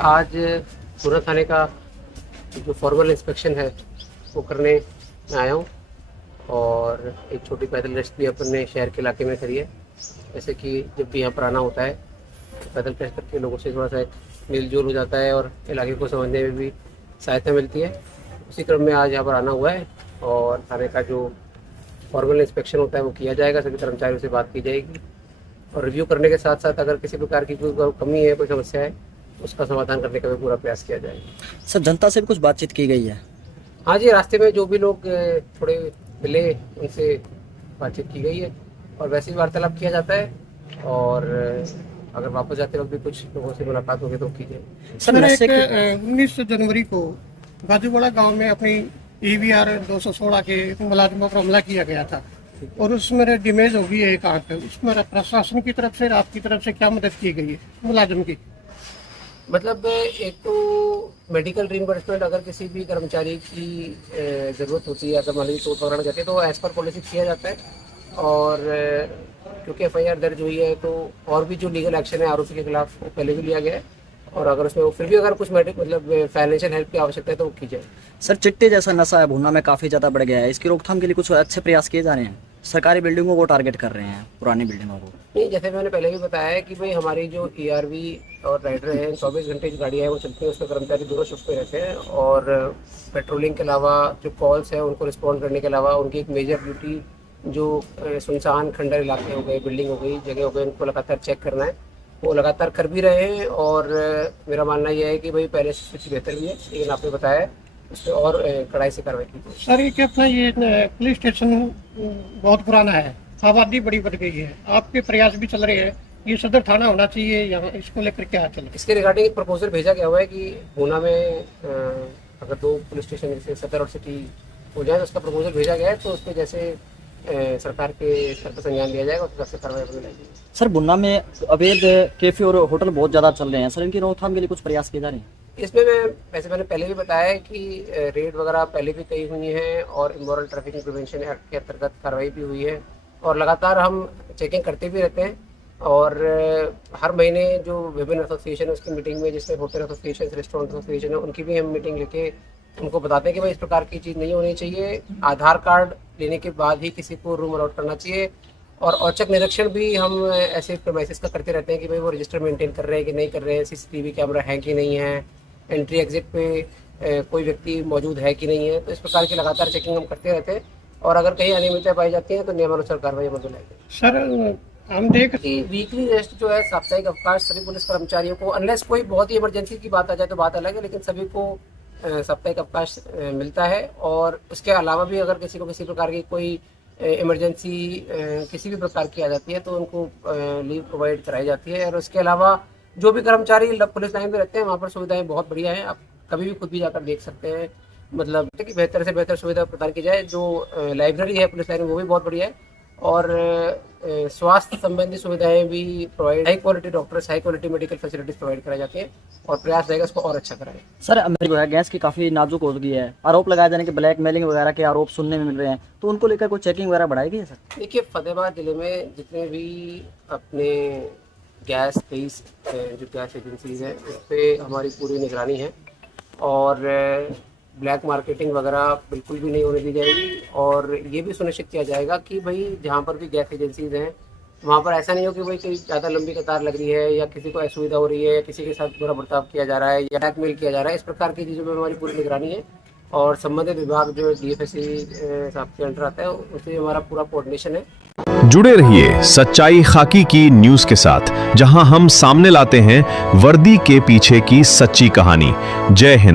आज सूरत थाने का जो फॉर्मल इंस्पेक्शन है वो करने मैं आया हूँ और एक छोटी पैदल गश्त भी अपने शहर के इलाके में करी है। जैसे कि जब भी यहाँ पर आना होता है तो पैदल गश्त करके लोगों से थोड़ा सा मेल जोल हो जाता है और इलाके को समझने में भी सहायता मिलती है। उसी क्रम में आज यहाँ पर आना हुआ है और थाने का जो फॉर्मल इंस्पेक्शन होता है वो किया जाएगा। सभी कर्मचारियों से बात की जाएगी और रिव्यू करने के साथ साथ अगर किसी प्रकार की कोई कमी है, कोई समस्या है, उसका समाधान करने का भी पूरा प्रयास किया जाएगा। सर, जनता से भी कुछ बातचीत की गई है? हाँ जी, रास्ते में जो भी लोग थोड़े मिले उनसे बातचीत की गई है और वैसे ही वार्तालाप किया जाता है और अगर वापस जाते वक्त भी कुछ लोगों से मुलाकात होगी तो कीजिए। सर, 19 जनवरी को बाजूवाड़ा गांव में अपनी EVR 216 के मुलाजिमों पर हमला किया गया था और उसमें डैमेज हो गई है एक आंख। उसमें प्रशासन की तरफ से और आपकी तरफ से क्या मदद की गई है मुलाजिम की? मतलब एक तो मेडिकल रीइंबर्समेंट अगर किसी भी कर्मचारी की ज़रूरत होती है, अगर मान लीजिए चोट वगैरह जाती है तो एज़ पर पॉलिसी किया जाता है और क्योंकि FIR दर्ज हुई है तो और भी जो लीगल एक्शन है आरोपी के खिलाफ वो पहले भी लिया गया है और अगर उसमें फिर भी अगर कुछ मतलब फाइनेंशियल हेल्प की आवश्यकता है तो वो की जाए। सर, चिट्टे जैसा नशा है भूना में काफ़ी ज़्यादा बढ़ गया है, इसकी रोकथाम के लिए कुछ अच्छे प्रयास किए जा रहे हैं? सरकारी बिल्डिंगों को टारगेट कर रहे हैं, पुरानी बिल्डिंगों को? नहीं, जैसे मैंने पहले भी बताया है कि भाई हमारी जो ERV और राइडर हैं 24 घंटे की गाड़ियाँ हैं वो चलती हैं, उसमें कर्मचारी दोनों शिफ्ट पे रहते हैं और पेट्रोलिंग के अलावा जो कॉल्स हैं उनको रिस्पॉन्ड करने के अलावा उनकी एक मेजर ड्यूटी जो सुनसान खंडर इलाके हो गए, बिल्डिंग हो गई, जगह हो गई, उनको लगातार चेक करना है, वो लगातार कर भी रहे हैं और मेरा मानना यह है कि भाई पहले से स्थिति बेहतर भी है, लेकिन आपने बताया उस पर और कड़ाई से कार्रवाई की। सर, ये अपना ये पुलिस स्टेशन बहुत पुराना है, आबादी बड़ी बढ़ गई है, आपके प्रयास भी चल रहे हैं, ये सदर थाना होना चाहिए यहाँ, इसको लेकर क्या चले? इसके रिगार्डिंग एक प्रपोजल भेजा गया हुआ है कि भूना में अगर 2 पुलिस स्टेशन जैसे सदर और सिटी हो जाए तो उसका प्रपोजल भेजा गया है, तो उस पर जैसे सरकार के स्तर पर संज्ञान लिया जाएगा, उस तरह से कार्रवाई होने लगेगी। सर, बुन्ना में अवैध कैफे और होटल बहुत ज़्यादा चल रहे हैं, सर इनकी रोकथाम के लिए कुछ प्रयास किए जा रहे हैं? इसमें मैंने पहले भी बताया है कि रेड वगैरह पहले भी कई हुई हैं और इमोरल ट्रैफिकिंग प्रिवेंशन एक्ट के अंतर्गत कार्रवाई भी हुई है और लगातार हम चेकिंग करते भी रहते हैं और हर महीने जो विभिन्न एसोसिएशन है उसकी मीटिंग में, जिसमें होटल एसोसिएशन, रेस्टोरेंट एसोसिएशन है, उनकी भी हम मीटिंग लेके उनको बताते हैं कि भाई इस प्रकार की चीज़ नहीं होनी चाहिए। आधार कार्ड लेने के बाद ही किसी को रूम अलॉट करना चाहिए और औचक निरीक्षण भी हम ऐसे प्रेमाइसेस का करते रहते हैं कि भाई वो रजिस्टर मेंटेन कर रहे हैं कि नहीं कर रहे हैं, CCTV कैमरा है कि नहीं है, एंट्री एग्जिट पे कोई व्यक्ति मौजूद है कि नहीं है। तो इस प्रकार की लगातार चेकिंग हम करते रहते हैं और अगर कहीं अनियमितता पाई जाती है तो नियमानुसार कार्रवाई अमल में लाएगी। सर, हम देख कि वीकली रेस्ट जो है, साप्ताहिक अवकाश सभी पुलिस कर्मचारियों को, अनलेस कोई बहुत ही इमरजेंसी की बात आ जाए तो बात अलग है, लेकिन सभी को साप्ताहिक अवकाश मिलता है और उसके अलावा भी अगर किसी को किसी प्रकार की कोई इमरजेंसी किसी भी प्रकार की आ जाती है तो उनको लीव प्रोवाइड कराई जाती है। और उसके अलावा जो भी कर्मचारी पुलिस लाइन में रहते हैं वहाँ पर सुविधाएं बहुत बढ़िया हैं, आप कभी भी खुद भी जाकर देख सकते हैं, मतलब कि बेहतर से बेहतर सुविधा प्रदान की जाए। जो लाइब्रेरी है पुलिस लाइन में वो भी बहुत बढ़िया है और स्वास्थ्य संबंधी सुविधाएं भी provide, high quality doctors, high quality medical facilities provide कराई जाती हैं और प्रयास रहेगा इसको और अच्छा कराएं। सर, जो है गैस की काफ़ी नाजुक हो गई है, आरोप लगाए जाने के ब्लैकमेलिंग वगैरह के आरोप सुनने में मिल रहे हैं, तो उनको लेकर कोई चेकिंग वगैरह बढ़ाई गई है? सर, देखिए, फतेहाबाद जिले में जितने भी अपने गैस बेस्ड जो गैस एजेंसीज हैं उस पर हमारी पूरी निगरानी है और ब्लैक मार्केटिंग वगैरह बिल्कुल भी नहीं होने दी जाएगी और ये भी सुनिश्चित किया जाएगा कि भाई जहाँ पर भी गैस एजेंसीज हैं वहाँ पर ऐसा नहीं हो कि भाई कोई ज़्यादा लंबी कतार लग रही है या किसी को असुविधा हो रही है या किसी के साथ बुरा बर्ताव किया जा रहा है या ब्लैकमेल किया जा रहा है। इस प्रकार की चीज़ों में हमारी पूरी निगरानी है और संबंधित विभाग जो DFSC साहब के अंडर आता है उससे हमारा पूरा कोऑर्डिनेशन है। जुड़े रहिए सच्चाई खाकी की न्यूज़ के साथ, जहां हम सामने लाते हैं वर्दी के पीछे की सच्ची कहानी। जय हिंद।